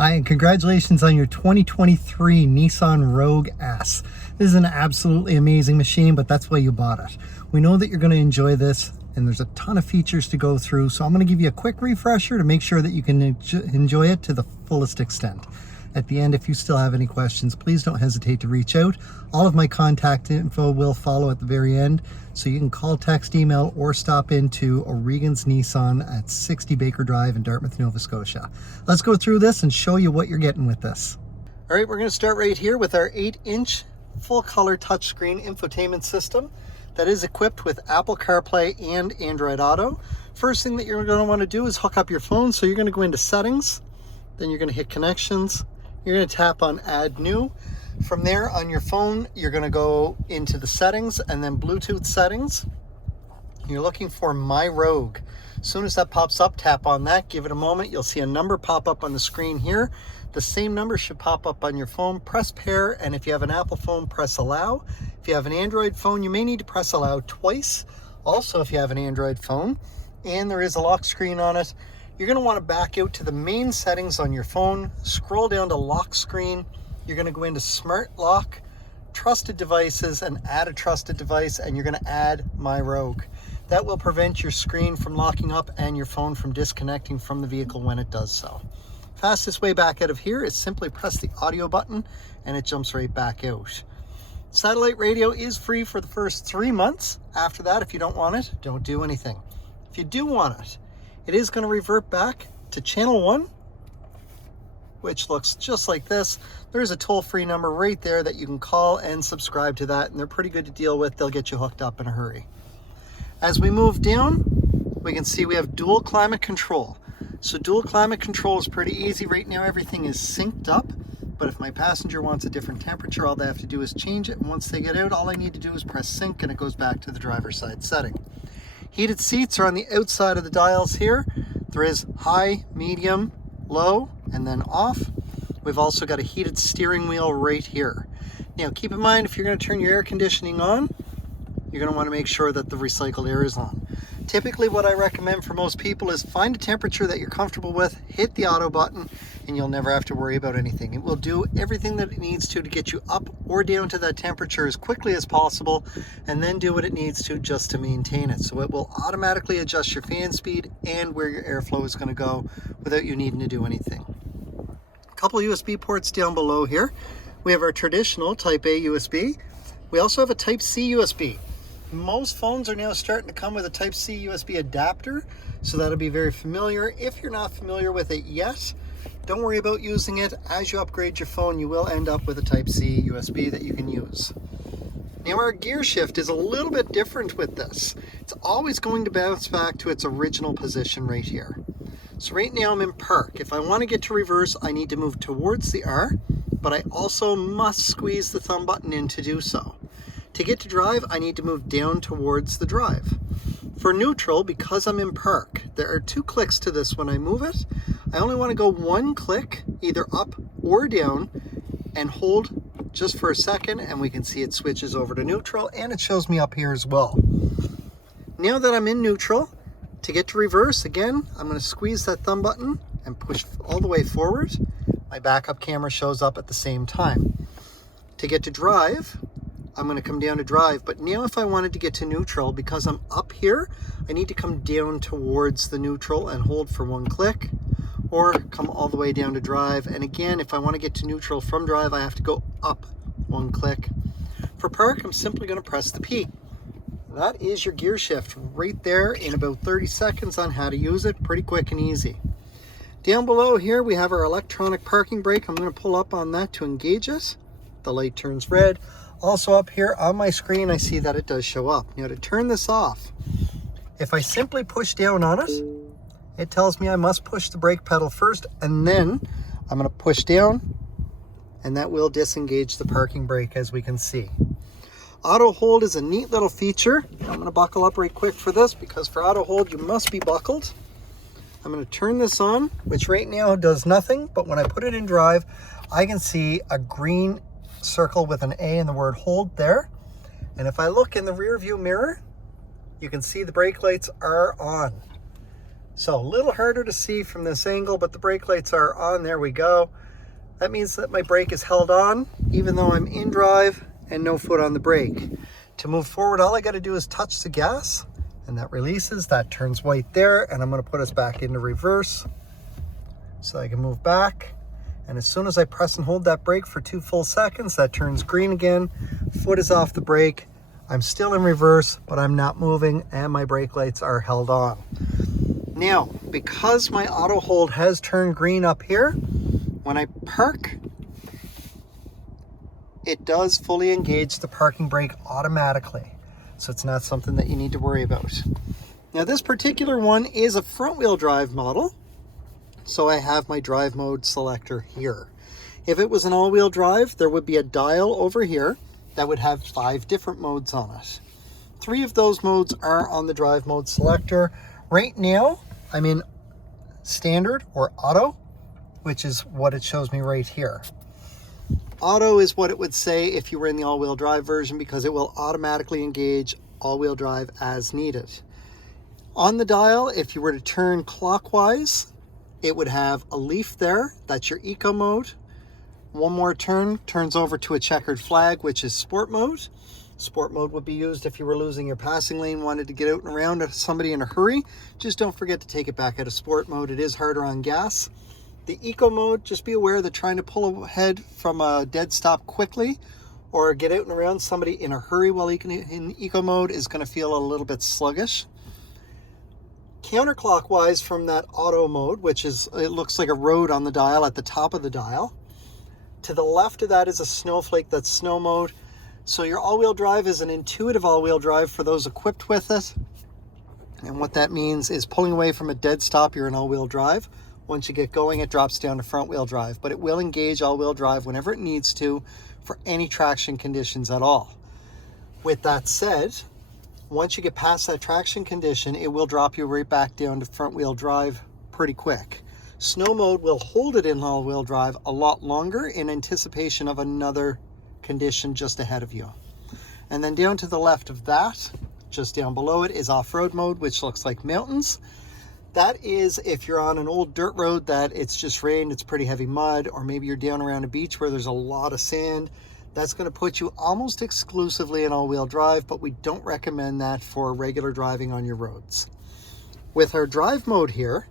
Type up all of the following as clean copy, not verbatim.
Hi, and congratulations on your 2023 Nissan Rogue S. This is an absolutely amazing machine, but that's why you bought it. We know that you're going to enjoy this, and there's a ton of features to go through, so I'm going to give you a quick refresher to make sure that you can enjoy it to the fullest extent. At the end, if you still have any questions, please don't hesitate to reach out. All of my contact info will follow at the very end, so you can call, text, email, or stop into O'Regan's Nissan at 60 Baker Drive in Dartmouth, Nova Scotia. Let's go through this and show you what you're getting with this. All right, we're going to start right here with our 8-inch full-color touchscreen infotainment system that is equipped with Apple CarPlay and Android Auto. First thing that you're going to want to do is hook up your phone, so you're going to go into Settings, then you're going to hit Connections. You're going to tap on Add New. From there on your phone, you're going to go into the settings and then Bluetooth settings. You're looking for My Rogue. As soon as that pops up, tap on that, give it a moment. You'll see a number pop up on the screen here. The same number should pop up on your phone. Press pair, and if you have an Apple phone, press allow. If you have an Android phone, you may need to press allow twice. Also, if you have an Android phone and there is a lock screen on it, you're going to want to back out to the main settings on your phone, scroll down to lock screen. You're going to go into smart lock, trusted devices, and add a trusted device, and you're going to add My Rogue. That will prevent your screen from locking up and your phone from disconnecting from the vehicle when it does so. Fastest way back out of here is simply press the audio button and it jumps right back out. Satellite radio is free for the first 3 months. After that, if you don't want it, don't do anything. If you do want it, it is going to revert back to channel 1, which looks just like this. There's a toll-free number right there that you can call and subscribe to that, and they're pretty good to deal with. They'll get you hooked up in a hurry. As we move down, we can see we have dual climate control. So dual climate control is pretty easy. Right now everything is synced up, but if my passenger wants a different temperature, all they have to do is change it, and once they get out, all I need to do is press sync and it goes back to the driver's side setting. Heated seats are on the outside of the dials here. There is high, medium, low, and then off. We've also got a heated steering wheel right here. Now keep in mind, if you're going to turn your air conditioning on, you're going to want to make sure that the recycled air is on. Typically what I recommend for most people is find a temperature that you're comfortable with, hit the auto button, and you'll never have to worry about anything. It will do everything that it needs to get you up or down to that temperature as quickly as possible, and then do what it needs to just to maintain it. So it will automatically adjust your fan speed and where your airflow is going to go without you needing to do anything. A couple USB ports down below here. We have our traditional Type A USB. We also have a Type C USB. Most phones are now starting to come with a Type C USB adapter, so that'll be very familiar. If you're not familiar with it yet, don't worry about using it. As you upgrade your phone, you will end up with a Type C USB that you can use. Now our gear shift is a little bit different with this. It's always going to bounce back to its original position right here. So right now I'm in park. If I want to get to reverse, I need to move towards the R, but I also must squeeze the thumb button in to do so. To get to drive, I need to move down towards the drive. For neutral, because I'm in park, there are 2 clicks to this when I move it. I only want to go 1 click, either up or down, and hold just for a second, and we can see it switches over to neutral, and it shows me up here as well. Now that I'm in neutral, to get to reverse, again, I'm going to squeeze that thumb button and push all the way forward. My backup camera shows up at the same time. To get to drive, I'm going to come down to drive, but now if I wanted to get to neutral, because I'm up here, I need to come down towards the neutral and hold for 1 click, or come all the way down to drive. And again, if I want to get to neutral from drive, I have to go up 1 click. For park, I'm simply going to press the P. That is your gear shift right there in about 30 seconds on how to use it. Pretty quick and easy. Down below here, we have our electronic parking brake. I'm going to pull up on that to engage it. The light turns red. Also up here on my screen, I see that it does show up. Now to turn this off, if I simply push down on it, it tells me I must push the brake pedal first, and then I'm going to push down, and that will disengage the parking brake, as we can see. Auto hold is a neat little feature. I'm going to buckle up right quick for this, because for auto hold you must be buckled. I'm going to turn this on, which right now does nothing, but when I put it in drive, I can see a green circle with an A and the word hold there. And if I look in the rear view mirror, you can see the brake lights are on. So a little harder to see from this angle, but the brake lights are on. There we go. That means that my brake is held on, even though I'm in drive and no foot on the brake. To move forward, all I got to do is touch the gas, and that releases. That turns white there, and I'm going to put us back into reverse so I can move back. And as soon as I press and hold that brake for 2 full seconds, that turns green again. Foot is off the brake. I'm still in reverse, but I'm not moving, and my brake lights are held on. Now, because my auto hold has turned green up here, when I park, it does fully engage the parking brake automatically. So it's not something that you need to worry about. Now, this particular one is a front-wheel drive model, so I have my drive mode selector here. If it was an all-wheel drive, there would be a dial over here that would have 5 different modes on it. 3 of those modes are on the drive mode selector. Right now, I'm in standard or auto, which is what it shows me right here. Auto is what it would say if you were in the all-wheel drive version, because it will automatically engage all-wheel drive as needed. On the dial, if you were to turn clockwise, it would have a leaf there. That's your eco mode. One more turn turns over to a checkered flag, which is sport mode. Sport mode would be used if you were losing your passing lane, wanted to get out and around somebody in a hurry. Just don't forget to take it back out of sport mode. It is harder on gas. The eco mode, just be aware that trying to pull ahead from a dead stop quickly or get out and around somebody in a hurry while in eco mode is going to feel a little bit sluggish. Counterclockwise from that auto mode, which is, it looks like a road on the dial at the top of the dial. To the left of that is a snowflake, that's snow mode. So your all-wheel drive is an intuitive all-wheel drive for those equipped with it. And what that means is pulling away from a dead stop, you're in all-wheel drive. Once you get going, it drops down to front-wheel drive, but it will engage all-wheel drive whenever it needs to for any traction conditions at all. With that said, once you get past that traction condition, it will drop you right back down to front-wheel drive pretty quick. Snow mode will hold it in all-wheel drive a lot longer in anticipation of another condition just ahead of you. And then down to the left of that, just down below it, is off-road mode, which looks like mountains. That is if you're on an old dirt road that it's just rained, it's pretty heavy mud, or maybe you're down around a beach where there's a lot of sand. That's going to put you almost exclusively in all-wheel drive, but we don't recommend that for regular driving on your roads. With our drive mode here,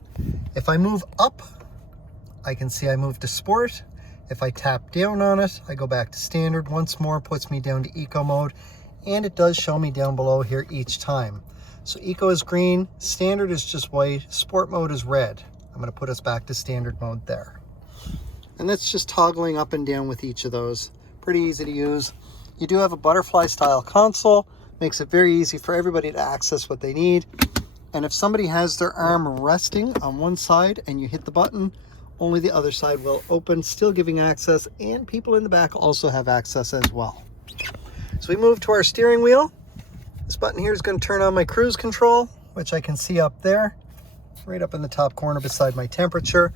if I move up, I can see I move to sport. If I tap down on it, I go back to standard once more, puts me down to eco mode, and it does show me down below here each time. So eco is green, standard is just white, sport mode is red. I'm going to put us back to standard mode there. And that's just toggling up and down with each of those. Pretty easy to use. You do have a butterfly style console, makes it very easy for everybody to access what they need. And if somebody has their arm resting on one side and you hit the button, only the other side will open, still giving access, and people in the back also have access as well. So we move to our steering wheel. This button here is going to turn on my cruise control, which I can see up there, right up in the top corner beside my temperature.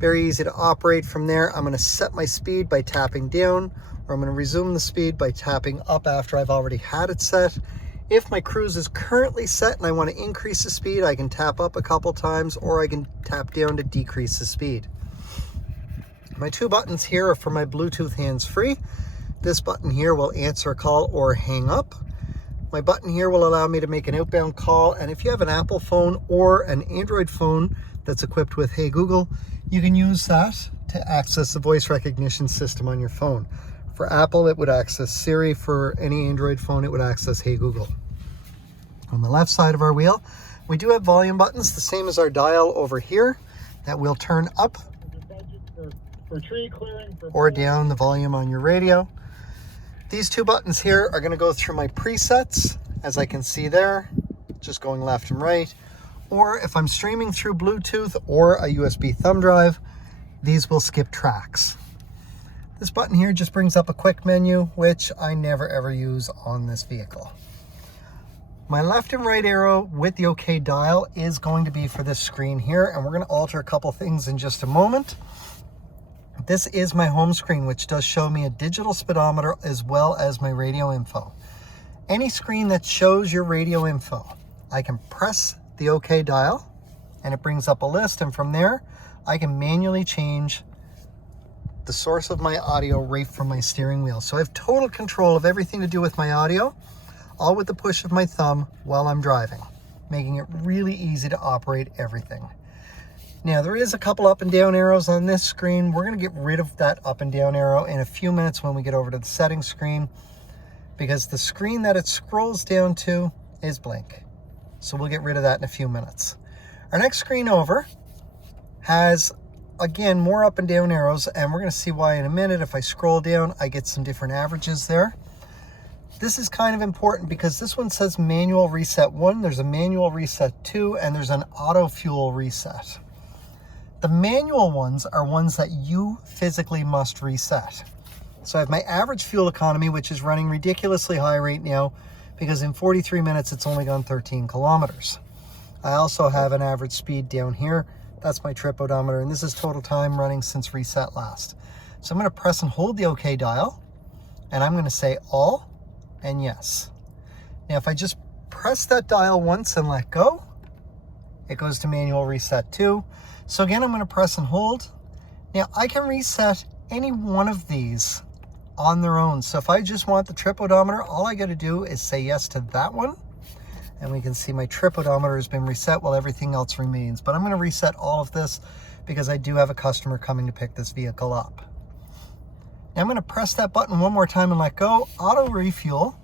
Very easy to operate from there. I'm going to set my speed by tapping down, or I'm going to resume the speed by tapping up after I've already had it set. If my cruise is currently set and I want to increase the speed, I can tap up a couple times, or I can tap down to decrease the speed. My 2 buttons here are for my Bluetooth hands-free. This button here will answer a call or hang up. My button here will allow me to make an outbound call, and if you have an Apple phone or an Android phone that's equipped with Hey Google, you can use that to access the voice recognition system on your phone. For Apple, it would access Siri. For any Android phone, it would access Hey Google. On the left side of our wheel, we do have volume buttons, the same as our dial over here, that will turn up for tree clearing, or down the volume on your radio. These 2 buttons here are going to go through my presets, as I can see there, just going left and right. Or if I'm streaming through Bluetooth or a USB thumb drive, these will skip tracks. This button here just brings up a quick menu, which I never ever use on this vehicle. My left and right arrow with the OK dial is going to be for this screen here, and we're going to alter a couple things in just a moment. This is my home screen, which does show me a digital speedometer as well as my radio info. Any screen that shows your radio info, I can press the OK dial, and it brings up a list, and from there I can manually change the source of my audio right from my steering wheel. So I have total control of everything to do with my audio, all with the push of my thumb while I'm driving, making it really easy to operate everything. Now there is a couple up and down arrows on this screen. We're going to get rid of that up and down arrow in a few minutes when we get over to the settings screen, because the screen that it scrolls down to is blank. So we'll get rid of that in a few minutes. Our next screen over has, again, more up and down arrows, and we're going to see why in a minute. If I scroll down, I get some different averages there. This is kind of important because this one says manual reset 1, there's a manual reset 2, and there's an auto fuel reset. The manual ones are ones that you physically must reset. So I have my average fuel economy, which is running ridiculously high right now because in 43 minutes it's only gone 13 kilometers. I also have an average speed down here. That's my trip odometer, and this is total time running since reset last. So I'm going to press and hold the OK dial, and I'm going to say all and yes. Now if I just press that dial once and let go, it goes to manual reset 2. So again, I'm going to press and hold. Now I can reset any one of these on their own. So if I just want the trip odometer, all I got to do is say yes to that one, and we can see my trip odometer has been reset while everything else remains. But I'm going to reset all of this because I do have a customer coming to pick this vehicle up. Now I'm going to press that button one more time and let go. Auto refuel.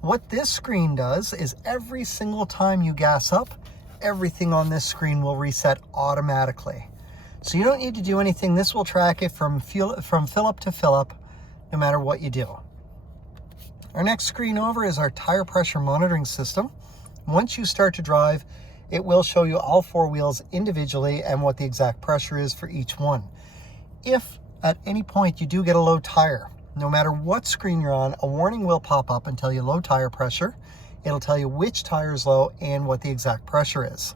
What this screen does is every single time you gas up, everything on this screen will reset automatically. So you don't need to do anything. This will track it from fill up to fill up, no matter what you do. Our next screen over is our tire pressure monitoring system. Once you start to drive, it will show you all 4 wheels individually and what the exact pressure is for each one. If at any point you do get a low tire, no matter what screen you're on, a warning will pop up and tell you low tire pressure. It'll tell you which tire is low and what the exact pressure is.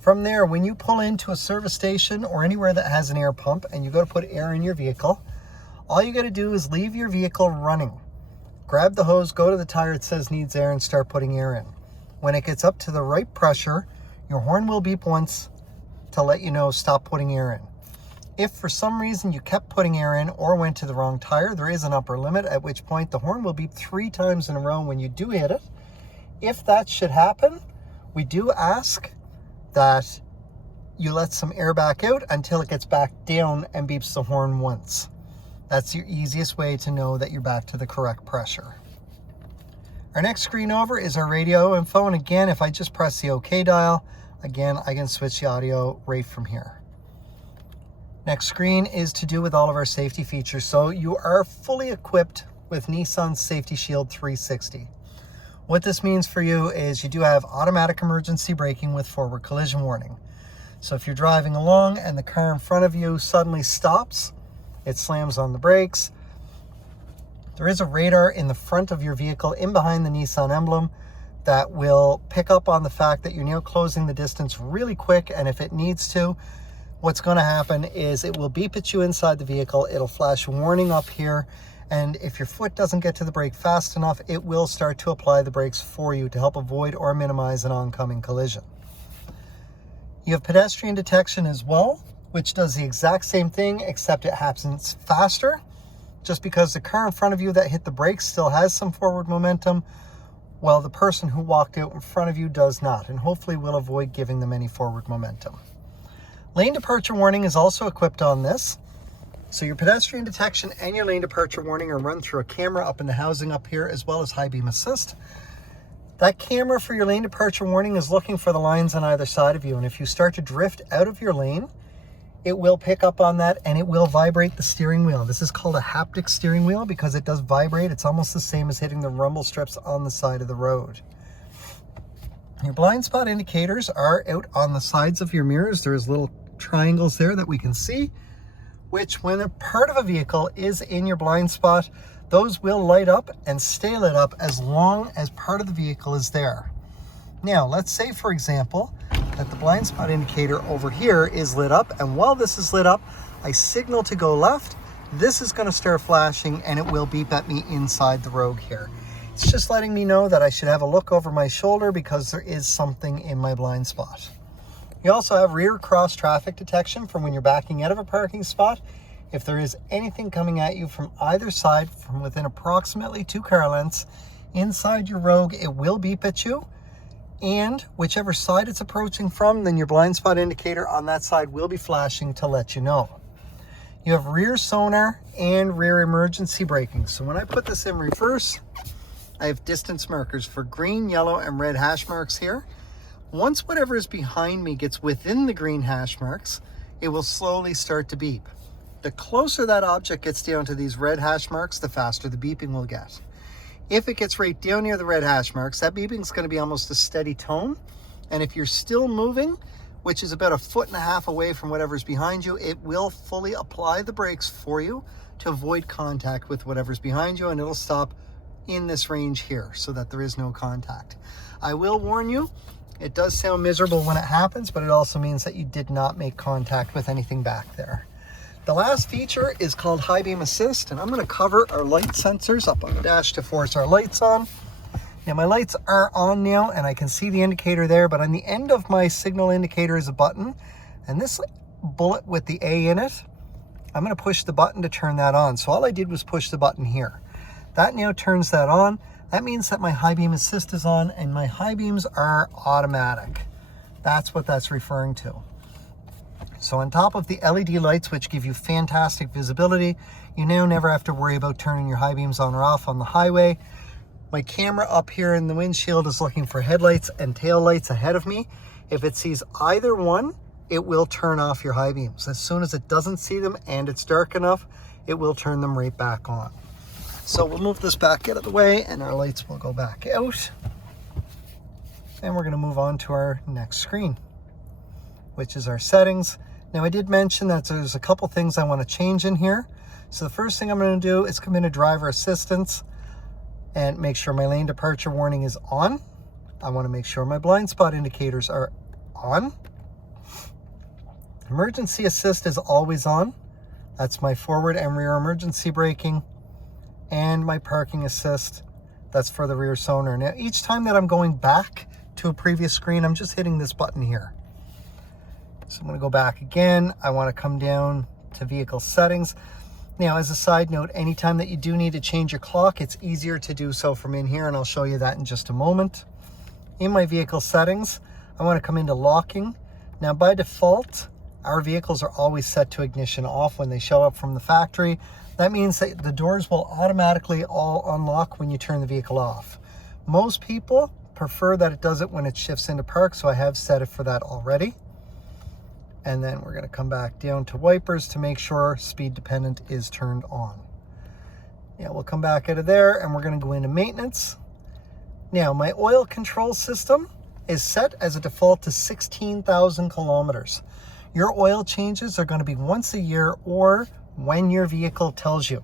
From there, when you pull into a service station or anywhere that has an air pump and you go to put air in your vehicle, all you got to do is leave your vehicle running. Grab the hose, go to the tire it says needs air, and start putting air in. When it gets up to the right pressure, your horn will beep once to let you know stop putting air in. If for some reason you kept putting air in or went to the wrong tire, there is an upper limit, at which point the horn will beep 3 times in a row when you do hit it. If that should happen, we do ask that you let some air back out until it gets back down and beeps the horn once. That's your easiest way to know that you're back to the correct pressure. Our next screen over is our radio info, and again, if I just press the OK dial, again, I can switch the audio right from here. Next screen is to do with all of our safety features. So you are fully equipped with Nissan's Safety Shield 360. What this means for you is you do have automatic emergency braking with forward collision warning. So if you're driving along and the car in front of you suddenly stops, it slams on the brakes. There is a radar in the front of your vehicle in behind the Nissan emblem that will pick up on the fact that you're now closing the distance really quick, and if it needs to, what's going to happen is it will beep at you inside the vehicle. It'll flash warning up here, and if your foot doesn't get to the brake fast enough, it will start to apply the brakes for you to help avoid or minimize an oncoming collision. You have pedestrian detection as well, which does the exact same thing, except it happens faster, just because the car in front of you that hit the brakes still has some forward momentum, while the person who walked out in front of you does not, and hopefully will avoid giving them any forward momentum. Lane departure warning is also equipped on this. So your pedestrian detection and your lane departure warning are run through a camera up in the housing up here, as well as high beam assist. That camera for your lane departure warning is looking for the lines on either side of you, and if you start to drift out of your lane, it will pick up on that and it will vibrate the steering wheel. This is called a haptic steering wheel because it does vibrate. It's almost the same as hitting the rumble strips on the side of the road. Your blind spot indicators are out on the sides of your mirrors. There's little triangles there that we can see, which when a part of a vehicle is in your blind spot, those will light up and stay lit up as long as part of the vehicle is there. Now, let's say, for example, that the blind spot indicator over here is lit up, and while this is lit up, I signal to go left. This is going to start flashing and it will beep at me inside the Rogue here. It's just letting me know that I should have a look over my shoulder because there is something in my blind spot. You also have rear cross traffic detection from when you're backing out of a parking spot. If there is anything coming at you from either side from within approximately 2 car lengths inside your Rogue, it will beep at you. And whichever side it's approaching from, then your blind spot indicator on that side will be flashing to let you know. You have rear sonar and rear emergency braking. So when I put this in reverse, I have distance markers for green, yellow, and red hash marks here. Once whatever is behind me gets within the green hash marks, it will slowly start to beep. The closer that object gets down to these red hash marks, the faster the beeping will get. If it gets right down near the red hash marks, that beeping is going to be almost a steady tone. And if you're still moving, which is about 1.5 feet away from whatever's behind you, it will fully apply the brakes for you to avoid contact with whatever's behind you, and it'll stop in this range here so that there is no contact. I will warn you, it does sound miserable when it happens, but it also means that you did not make contact with anything back there. The last feature is called High Beam Assist, and I'm going to cover our light sensors up on the dash to force our lights on. Now my lights are on now, and I can see the indicator there, but on the end of my signal indicator is a button, and this bullet with the A in it, I'm going to push the button to turn that on. So all I did was push the button here. That now turns that on. That means that my High Beam Assist is on, and my high beams are automatic. That's what that's referring to. So on top of the LED lights, which give you fantastic visibility, you now never have to worry about turning your high beams on or off on the highway. My camera up here in the windshield is looking for headlights and tail lights ahead of me. If it sees either one, it will turn off your high beams. As soon as it doesn't see them and it's dark enough, it will turn them right back on. So we'll move this back out of the way and our lights will go back out. And we're going to move on to our next screen, which is our settings. Now I did mention that there's a couple things I want to change in here. So the first thing I'm going to do is come into driver assistance and make sure my lane departure warning is on. I want to make sure my blind spot indicators are on. Emergency assist is always on. That's my forward and rear emergency braking. And my parking assist, that's for the rear sonar. Now each time that I'm going back to a previous screen, I'm just hitting this button here. So I'm going to go back again. I want to come down to vehicle settings. Now, as a side note, anytime that you do need to change your clock, it's easier to do so from in here, and I'll show you that in just a moment. In my vehicle settings, I want to come into locking. Now, by default, our vehicles are always set to ignition off when they show up from the factory. That means that the doors will automatically all unlock when you turn the vehicle off. Most people prefer that it does it when it shifts into park, so I have set it for that already. And then we're going to come back down to wipers to make sure speed dependent is turned on. Yeah, we'll come back out of there and we're going to go into maintenance. Now, my oil control system is set as a default to 16,000 kilometers. Your oil changes are going to be once a year or when your vehicle tells you.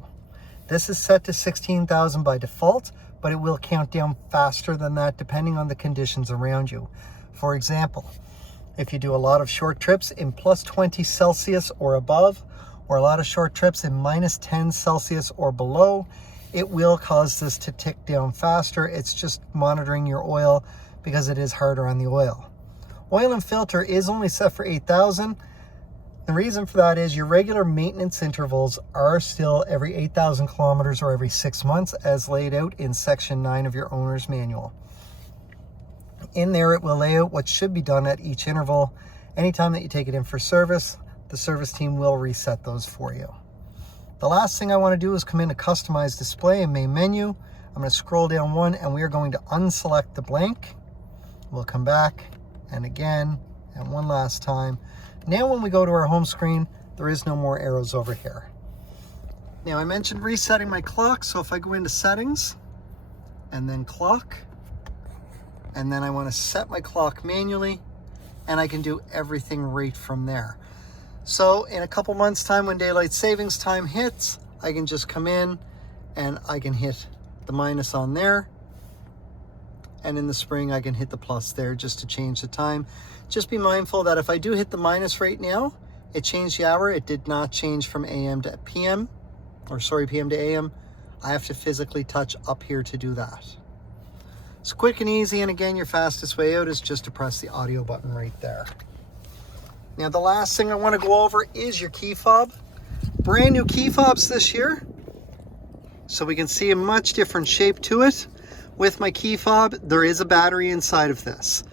This is set to 16,000 by default, but it will count down faster than that depending on the conditions around you. For example, if you do a lot of short trips in plus 20 Celsius or above, or a lot of short trips in minus 10 Celsius or below, it will cause this to tick down faster. It's just monitoring your oil because it is harder on the oil. Oil and filter is only set for 8,000. The reason for that is your regular maintenance intervals are still every 8,000 kilometers or every 6 months as laid out in section 9 of your owner's manual. In there, it will lay out what should be done at each interval. Anytime that you take it in for service, the service team will reset those for you. The last thing I want to do is come into customize display in main menu. I'm going to scroll down one and we are going to unselect the blank. We'll come back and again and one last time. Now when we go to our home screen, there is no more arrows over here. Now I mentioned resetting my clock, so if I go into settings and then clock, and then I want to set my clock manually, and I can do everything right from there. So in a couple months time when daylight savings time hits, I can just come in and I can hit the minus on there. And in the spring, I can hit the plus there just to change the time. Just be mindful that if I do hit the minus right now, it changed the hour. It did not change from AM to PM, or sorry, PM to AM. I have to physically touch up here to do that. It's quick and easy, and again, your fastest way out is just to press the audio button right there. Now the last thing I want to go over is your key fob. Brand new key fobs this year, so we can see a much different shape to it. With my key fob, there is a battery inside of this.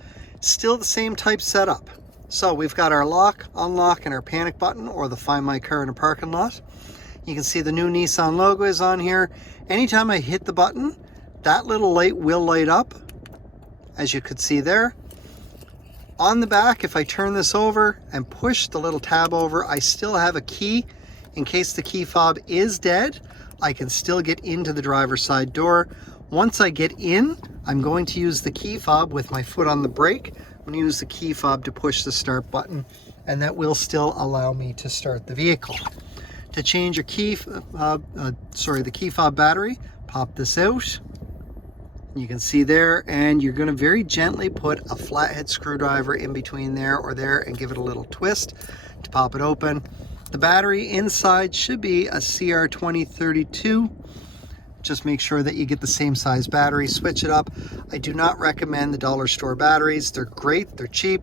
Still the same type setup. So we've got our lock, unlock, and our panic button, or the Find My Car in a Parking Lot. You can see the new Nissan logo is on here. Anytime I hit the button, that little light will light up, as you could see there. On the back, if I turn this over and push the little tab over, I still have a key. In case the key fob is dead, I can still get into the driver's side door. Once I get in, I'm going to use the key fob with my foot on the brake. I'm going to use the key fob to push the start button, and that will still allow me to start the vehicle. To change your the key fob battery, pop this out. You can see there, and you're going to very gently put a flathead screwdriver in between there or there and give it a little twist to pop it open. The battery inside should be a CR2032. Just make sure that you get the same size battery, switch it up. I do not recommend the dollar store batteries. They're great, they're cheap,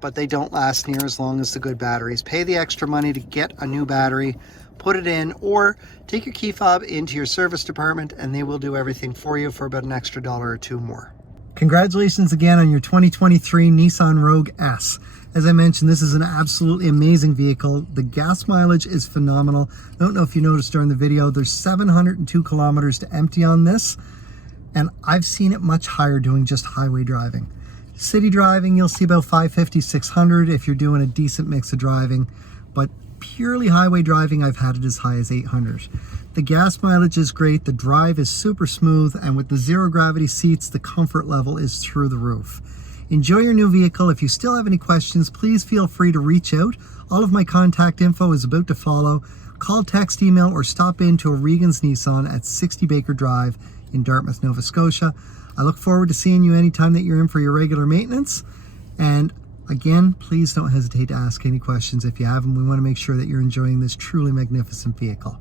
but they don't last near as long as the good batteries. Pay the extra money to get a new battery, put it in, or take your key fob into your service department and they will do everything for you for about an extra $1 or $2 more. Congratulations again on your 2023 Nissan Rogue S. As I mentioned, this is an absolutely amazing vehicle. The gas mileage is phenomenal. I don't know if you noticed during the video, there's 702 kilometers to empty on this, and I've seen it much higher doing just highway driving. City driving, you'll see about 550, 600 if you're doing a decent mix of driving, but purely highway driving, I've had it as high as 800. The gas mileage is great, the drive is super smooth, and with the zero gravity seats, the comfort level is through the roof. Enjoy your new vehicle. If you still have any questions, please feel free to reach out. All of my contact info is about to follow. Call, text, email, or stop into O'Regan's Nissan at 60 Baker Drive in Dartmouth, Nova Scotia. I look forward to seeing you anytime that you're in for your regular maintenance. And again, please don't hesitate to ask any questions if you have them. We want to make sure that you're enjoying this truly magnificent vehicle.